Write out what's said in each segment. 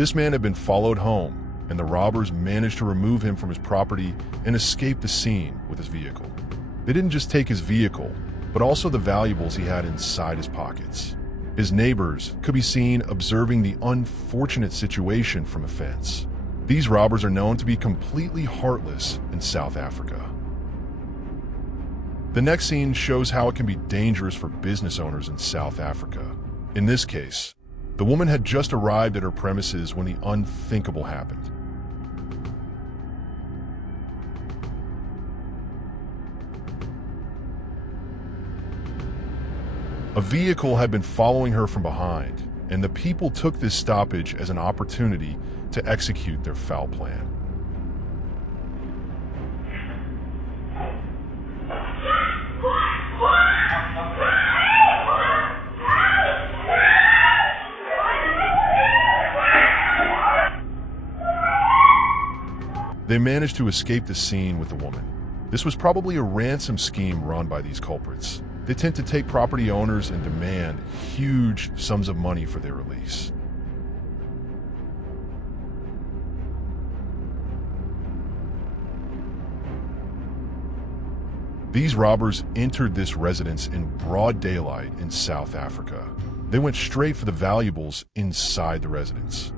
This man had been followed home, and the robbers managed to remove him from his property and escape the scene with his vehicle. They didn't just take his vehicle, but also the valuables he had inside his pockets. His neighbors could be seen observing the unfortunate situation from a fence. These robbers are known to be completely heartless in South Africa. The next scene shows how it can be dangerous for business owners in South Africa. In this case, the woman had just arrived at her premises when the unthinkable happened. A vehicle had been following her from behind, and the people took this stoppage as an opportunity to execute their foul plan. They managed to escape the scene with the woman. This was probably a ransom scheme run by these culprits. They tend to take property owners and demand huge sums of money for their release. These robbers entered this residence in broad daylight in South Africa. They went straight for the valuables inside the residence.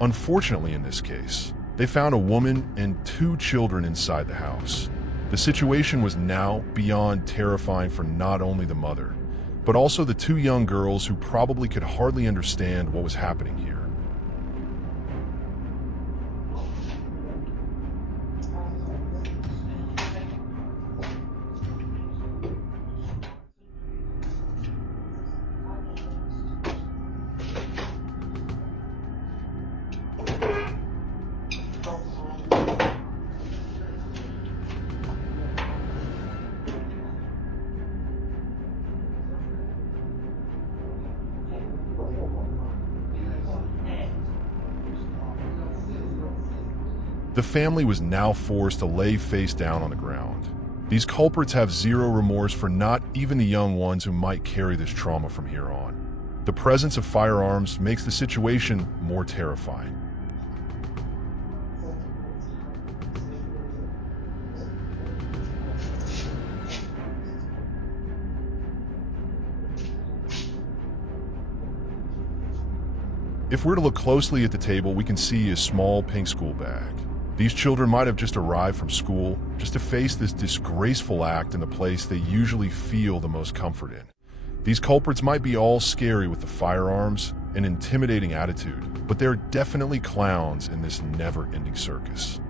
Unfortunately, in this case, they found a woman and 2 children inside the house. The situation was now beyond terrifying for not only the mother, but also the 2 young girls who probably could hardly understand what was happening here. The family was now forced to lay face down on the ground. These culprits have zero remorse for not even the young ones who might carry this trauma from here on. The presence of firearms makes the situation more terrifying. If we're to look closely at the table, we can see a small pink school bag. These children might have just arrived from school just to face this disgraceful act in the place they usually feel the most comfort in. These culprits might be all scary with the firearms and intimidating attitude, but they're definitely clowns in this never-ending circus.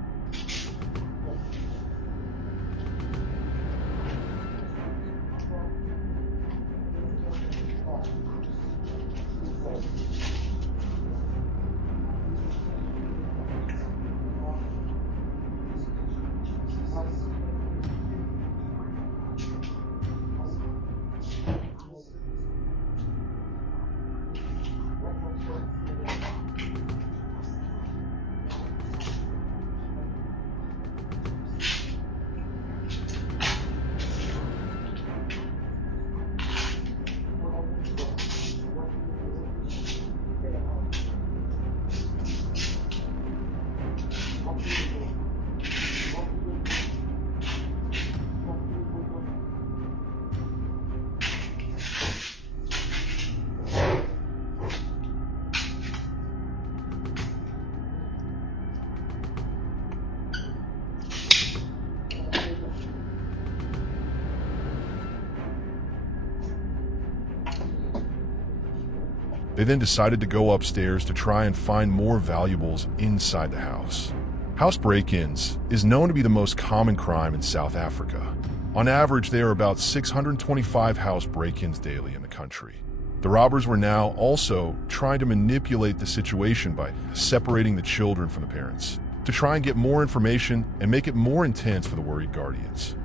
They then decided to go upstairs to try and find more valuables inside the house. House break-ins is known to be the most common crime in South Africa. On average, there are about 625 house break-ins daily in the country. The robbers were now also trying to manipulate the situation by separating the children from the parents, to try and get more information and make it more intense for the worried guardians.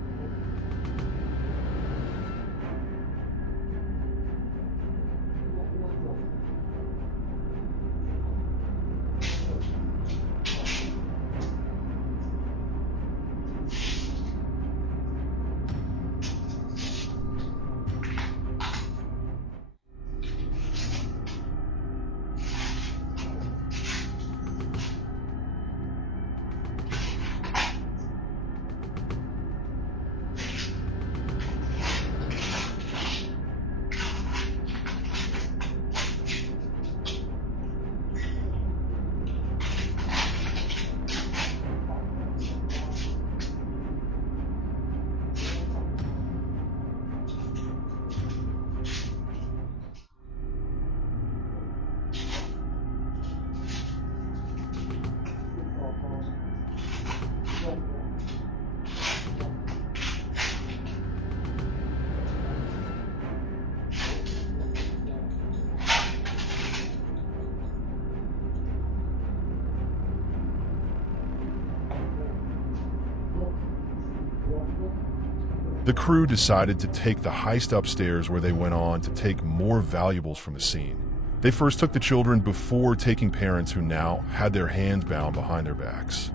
The crew decided to take the heist upstairs, where they went on to take more valuables from the scene. They first took the children before taking parents, who now had their hands bound behind their backs.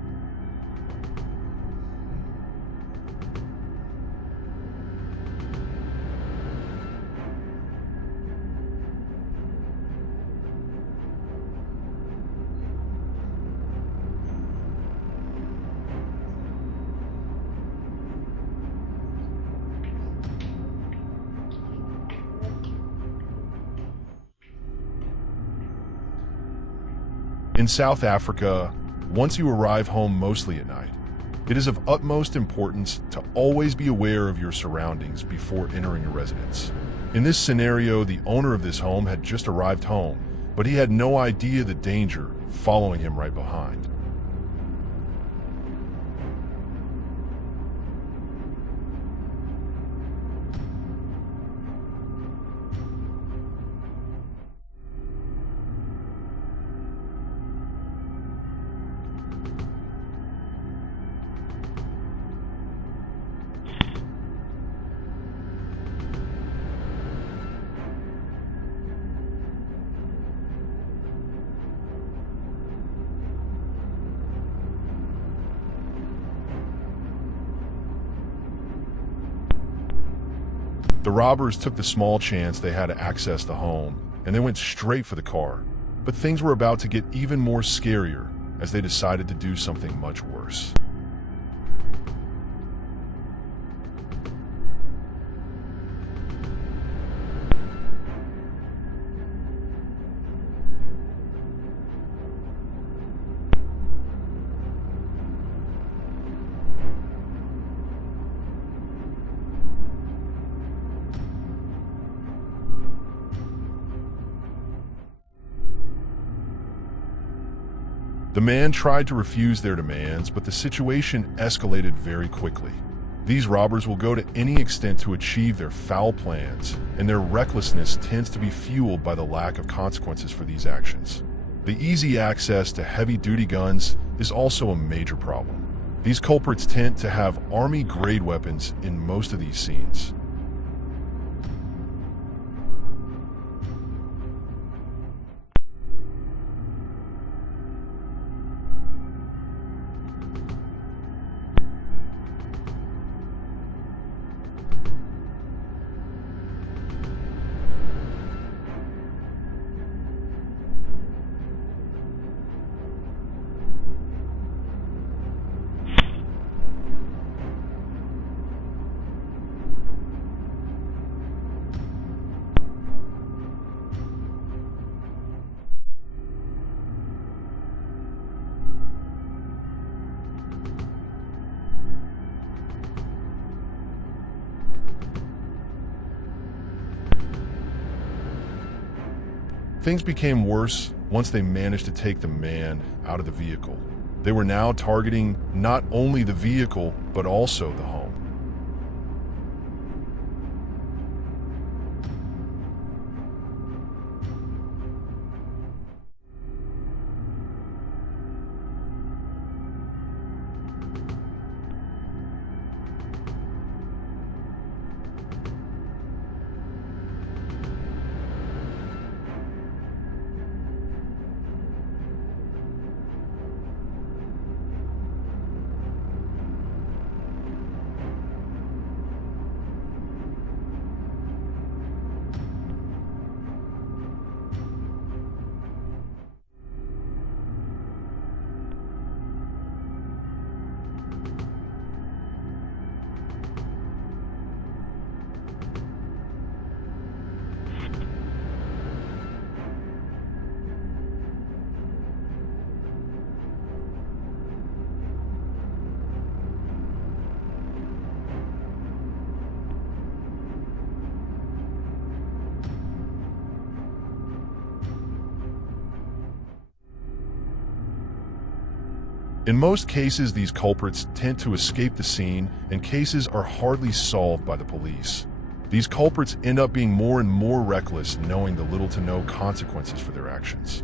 In South Africa, once you arrive home mostly at night, it is of utmost importance to always be aware of your surroundings before entering your residence. In this scenario, the owner of this home had just arrived home, but he had no idea the danger following him right behind. The robbers took the small chance they had to access the home, and they went straight for the car. But things were about to get even more scarier as they decided to do something much worse. The man tried to refuse their demands, but the situation escalated very quickly. These robbers will go to any extent to achieve their foul plans, and their recklessness tends to be fueled by the lack of consequences for these actions. The easy access to heavy-duty guns is also a major problem. These culprits tend to have army-grade weapons in most of these scenes. Things became worse once they managed to take the man out of the vehicle. They were now targeting not only the vehicle, but also the home. In most cases, these culprits tend to escape the scene, and cases are hardly solved by the police. These culprits end up being more and more reckless, knowing the little to no consequences for their actions.